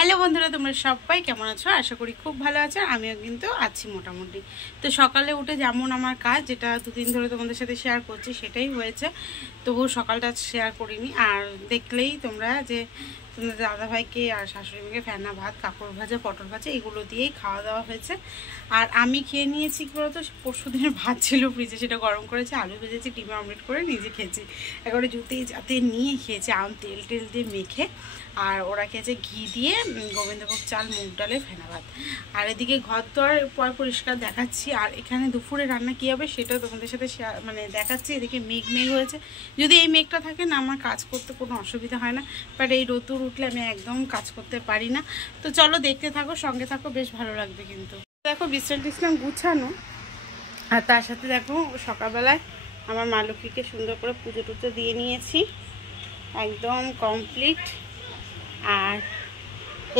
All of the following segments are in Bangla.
হ্যালো বন্ধুরা, তোমরা সবাই কেমন আছো? আশা করি খুব ভালো আছো। আমিও কিন্তু আছি মোটামুটি। তো সকালে উঠে যেমন আমার কাজ, যেটা দুদিন ধরে তোমাদের সাথে শেয়ার করছি, সেটাই হয়েছে। তবু সকালটা শেয়ার করিনি। আর দেখলেই তোমরা যে তোমাদের দাদাভাইকে আর শাশুড়ি মাকে ফেনা ভাত, কাপড় ভাজা, পটল ভাজা এগুলো দিয়েই খাওয়া দাওয়া হয়েছে। আর আমি খেয়ে নিয়েছি কি বলতো, পরশু দিনের ভাত ছিল ফ্রিজে, সেটা গরম করেছি, আলু ভেজেছি, ডিমে অমলেট করে নিজে খেয়েছি। একবারে জুতেই যাতে নিয়ে খেয়েছি, তেল টেল দিয়ে মেখে। আর ওরা খেয়েছে ঘি দিয়ে গোবিন্দভোগ চাল, মুগ ডালের ফেনা ভাত। আর এদিকে ঘর দোয়ার পর পরিষ্কার দেখাচ্ছি। আর এখানে দুপুরে রান্না কী হবে সেটা তোমাদের সাথে দেখাচ্ছি। এদিকে মেঘ হয়েছে। যদি এই মেঘটা থাকে না, আমার কাজ করতে কোনো অসুবিধা হয় না, বাট এই রোদ্দুর উঠলে আমি একদম কাজ করতে পারি না। তো চলো দেখতে থাকো, সঙ্গে থাকো, বেশ ভালো লাগবে। কিন্তু দেখো বিশ্রাম টিশ্রাম গুছানো। আর তার সাথে দেখো সকালবেলায় আমার মা লক্ষ্মীকে সুন্দর করে পুজো টুজো দিয়ে নিয়েছি, একদম কমপ্লিট। আর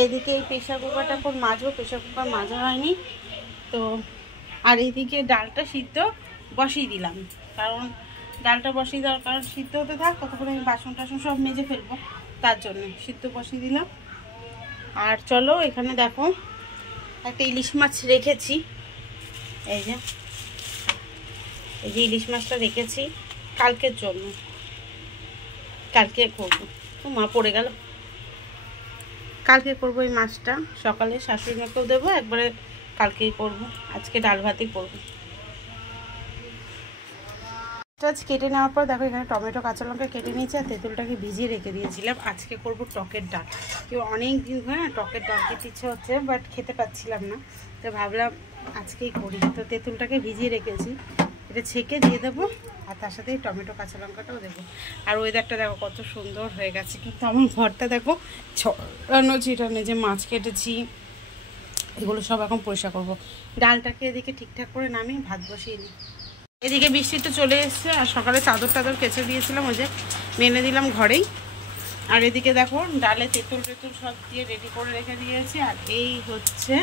এদিকে এই প্রেশার কুকারটা এখন মাজবো, প্রেশার কুকার মাজা হয়নি তো। আর এইদিকে ডালটা সিদ্ধ বসিয়ে দিলাম, কারণ ডালটা বসিয়ে দেওয়ার কারণ সিদ্ধ হতে থাক, ততক্ষণে আমি বাসন টাসন সব মেজে ফেলবো, তার জন্য সিদ্ধ বসিয়ে দিলাম। আর চলো এখানে দেখো একটা ইলিশ মাছ রেখেছি, এই যে ইলিশ মাছটা রেখেছি কালকের জন্য, কালকে করবো। তো মা পড়ে গেল, কালকে করবো এই মাছটা। সকালে শাশুড়ি মাকেও দেবো, একবারে কালকেই করবো। আজকে ডাল ভাতই করবো। কেটে নেওয়ার পর দেখো এখানে টমেটো, কাঁচা লঙ্কা কেটে নিয়েছি, আর তেঁতুলটাকে ভিজিয়ে রেখে দিয়েছিলাম। আজকে করবো টকের ডাল। কেউ অনেক দিন ধরে না টকের ডাল খেতে ইচ্ছে হচ্ছে, বাট খেতে পাচ্ছিলাম না, তো ভাবলাম আজকেই করি। তো তেঁতুলটাকে ভিজিয়ে রেখেছি, এটা ছেঁকে দিয়ে দেবো, আর তার সাথে টমেটো, কাঁচা লঙ্কাটাও দেবো। আর ওয়েদারটা দেখো কত সুন্দর হয়ে গেছে। কিন্তু আমার ঘরটা দেখো ছড়ানো ছিটানো, যে মাছ কেটেছি এগুলো সব এখন পরিষ্কার করবো। ডালটাকে এদিকে ঠিকঠাক করে নামিয়ে ভাত বসিয়ে নিই। এদিকে বৃষ্টি তো চলে এসছে, আর সকালে চাদর টাদর কেচে দিয়েছিলাম, ওই যে মেনে দিলাম ঘরেই। আর এদিকে দেখো ডালে তেঁতুল টেতুল সব দিয়ে রেডি করে রেখে দিয়েছি। আর এই হচ্ছে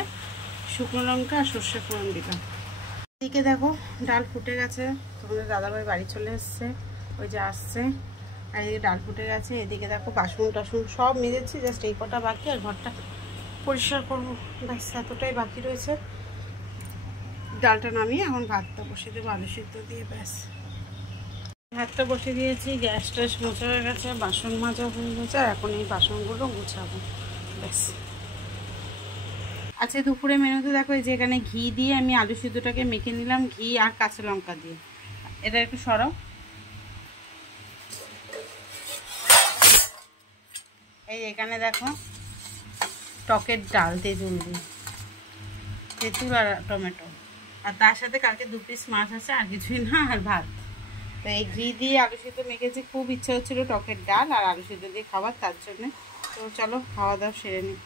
শুকনো লঙ্কা আর সর্ষে ফোড়ন দিলাম। এদিকে দেখো ডাল ফুটে গেছে, তোমাদের দাদাভাই বাড়ি চলে এসছে, ওই যে আসছে। আর এদিকে ডাল ফুটে গেছে। এদিকে দেখো বাসন টাসন সব মেজেছি, জাস্ট এই কটা বাকি, আর ঘরটা পরিষ্কার করবো, ব্যাস এতটাই বাকি রয়েছে। ডালটা নামিয়ে এখন ভাতটা বসিয়ে দেবো আলু সিদ্ধ দিয়ে, ব্যাস। ভাতটা বসিয়ে দিয়েছি, গ্যাস ট্যাস মোছা হয়ে গেছে, বাসন মাজা হয়ে গেছে, আর এখন এই বাসনগুলো গুছাবো, ব্যাস। আচ্ছা দুপুরে মেনুতে দেখো এই যে এখানে ঘি দিয়ে আমি আলু সিদ্ধটাকে মেখে নিলাম, ঘি আর কাঁচা লঙ্কা দিয়ে। এটা একটু সরাও। এই এখানে দেখো টকের ডাল, তেঁতুল দিয়ে, তেঁতুল আর টমেটো, আর তার সাথে কালকে 2 পিস মাছ আছে, আর কিছুই না, আর ভাত। তো এই ঘি দিয়ে আলু সিদ্ধ মেখেছি, খুব ইচ্ছা হচ্ছিলো টকের ডাল আর আলু সিদ্ধ দিয়ে খাবার, তার জন্যে। তো চলো খাওয়া দাওয়া সেরে নিই।